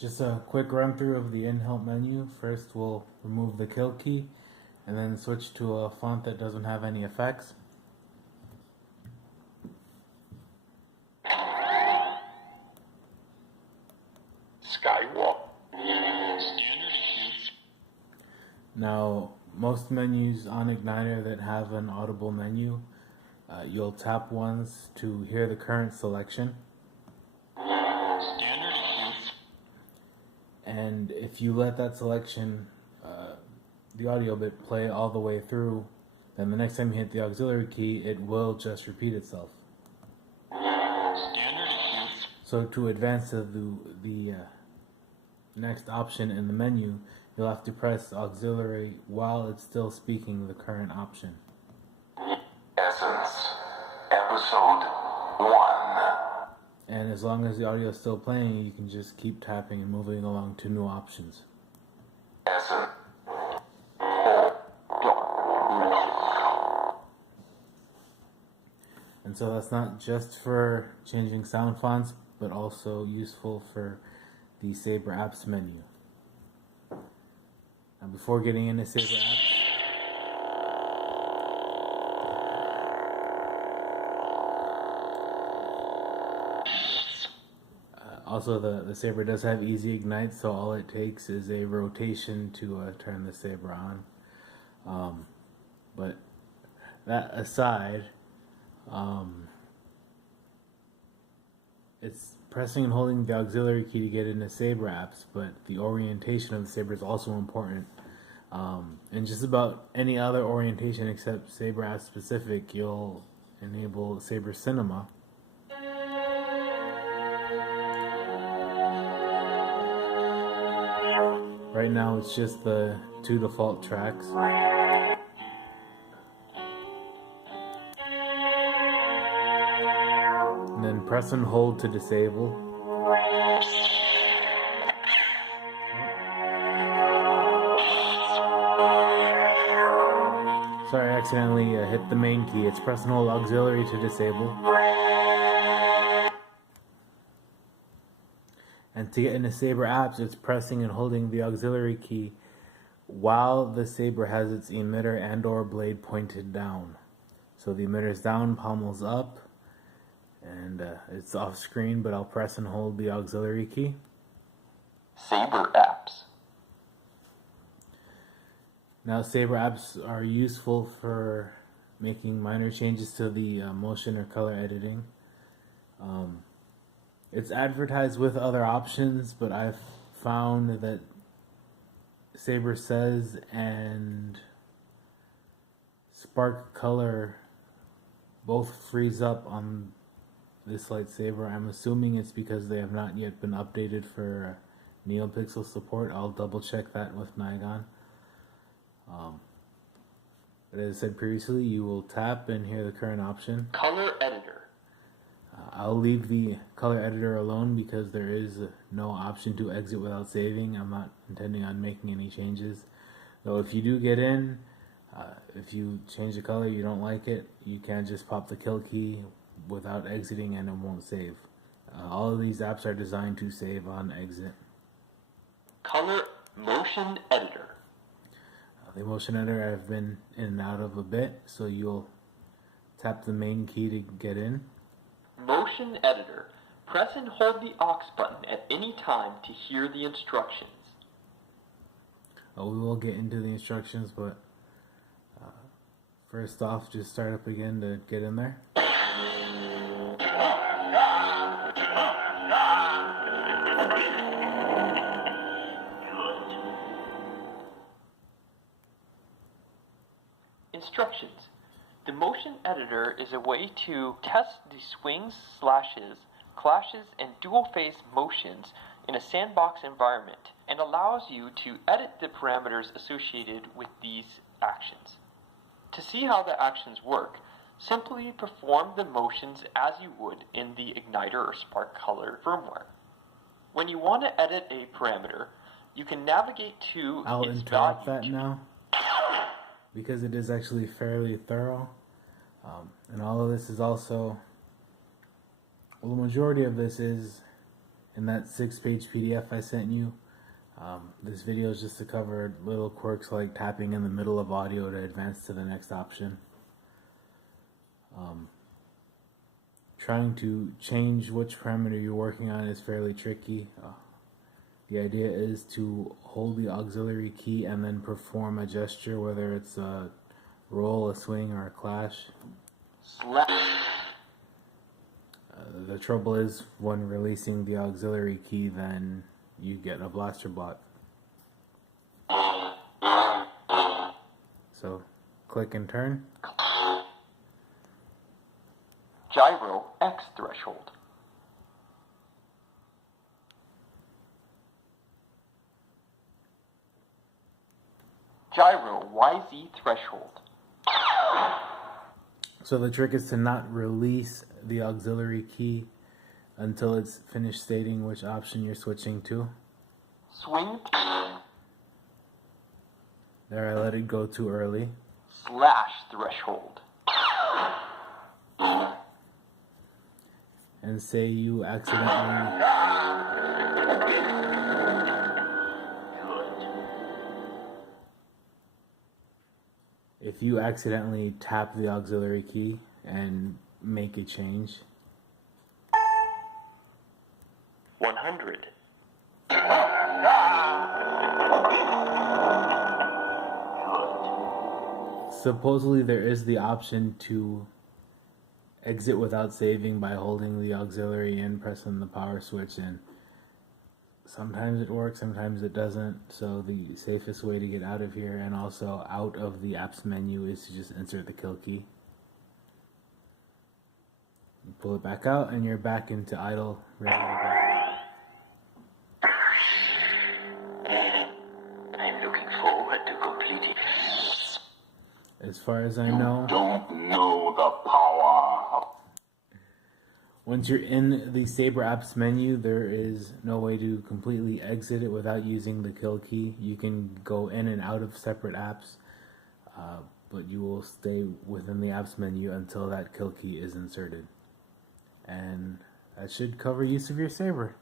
Just a quick run through of the in-hilt menu. First, we'll remove the kill key and then switch to a font that doesn't have any effects. Skywalk. Standard issues. Now, most menus on Igniter that have an audible menu, you'll tap once to hear the current selection. Standard issues. And if you let that selection, the audio bit, play all the way through, then the next time you hit the auxiliary key, it will just repeat itself. Standard issues. So to advance to the next option in the menu, you'll have to press auxiliary while it's still speaking the current option. Essence. Episode 1. And as long as the audio is still playing, you can just keep tapping and moving along to new options. Essence. And so that's not just for changing sound fonts, but also useful for the Saber Apps menu. Now before getting into Saber Apps, also the Saber does have easy ignite, so all it takes is a rotation to turn the Saber on. But that aside, it's pressing and holding the auxiliary key to get into Saber Apps, but the orientation of the Saber is also important. And just about any other orientation except Saber Apps specific, you'll enable Saber Cinema. Right now it's just the two default tracks. And then press and hold to disable. Sorry, I accidentally hit the main key. It's press and hold auxiliary to disable. And to get into Saber Apps, it's pressing and holding the auxiliary key while the Saber has its emitter and or blade pointed down. So the emitter's down, pommel's up, and it's off screen, but I'll press and hold the auxiliary key. Saber Apps. Now Saber Apps are useful for making minor changes to the motion or color editing. It's advertised with other options, but I've found that Saber Says and Spark Color both freeze up on this lightsaber. I'm assuming it's because they have not yet been updated for NeoPixel support. I'll double check that with Nigon. But as I said previously, you will tap and hear the current option. Color Editor. I'll leave the color editor alone because there is no option to exit without saving. I'm not intending on making any changes. Though if you do get in, if you change the color, you don't like it, you can just pop the kill key without exiting and it won't save. All of these apps are designed to save on exit. Color Motion Editor. The motion editor I've been in and out of a bit, so you'll tap the main key to get in. Motion Editor. Press and hold the aux button at any time to hear the instructions. We will get into the instructions, but first off, just start up again to get in there. Instructions. The motion editor is a way to test the swings, slashes, clashes, and dual-phase motions in a sandbox environment and allows you to edit the parameters associated with these actions. To see how the actions work, simply perform the motions as you would in the Igniter or Spark Color firmware. When you want to edit a parameter, you can navigate to I'll its interrupt value. that now because it is actually fairly thorough. And all of this is also, well, the majority of this is in that 6-page PDF I sent you. This video is just to cover little quirks like tapping in the middle of audio to advance to the next option. Trying to change which parameter you're working on is fairly tricky. The idea is to hold the auxiliary key and then perform a gesture, whether it's a roll, a swing, or a clash. The trouble is, when releasing the auxiliary key, then you get a blaster block. So, click and turn. Gyro X threshold. Gyro YZ threshold. So the trick is to not release the auxiliary key until it's finished stating which option you're switching to. Swing. There, I let it go too early. Slash threshold. And say you accidentally... If you accidentally tap the auxiliary key and make a change. 100. Supposedly there is the option to exit without saving by holding the auxiliary in, pressing the power switch in. Sometimes it works, sometimes it doesn't, so the safest way to get out of here and also out of the apps menu is to just insert the kill key. You pull it back out and you're back into idle, ready to go. I'm looking forward to completing. As far as I know, you don't know the power. Once you're in the Saber apps menu, there is no way to completely exit it without using the kill key. You can go in and out of separate apps, but you will stay within the apps menu until that kill key is inserted. And that should cover use of your Saber.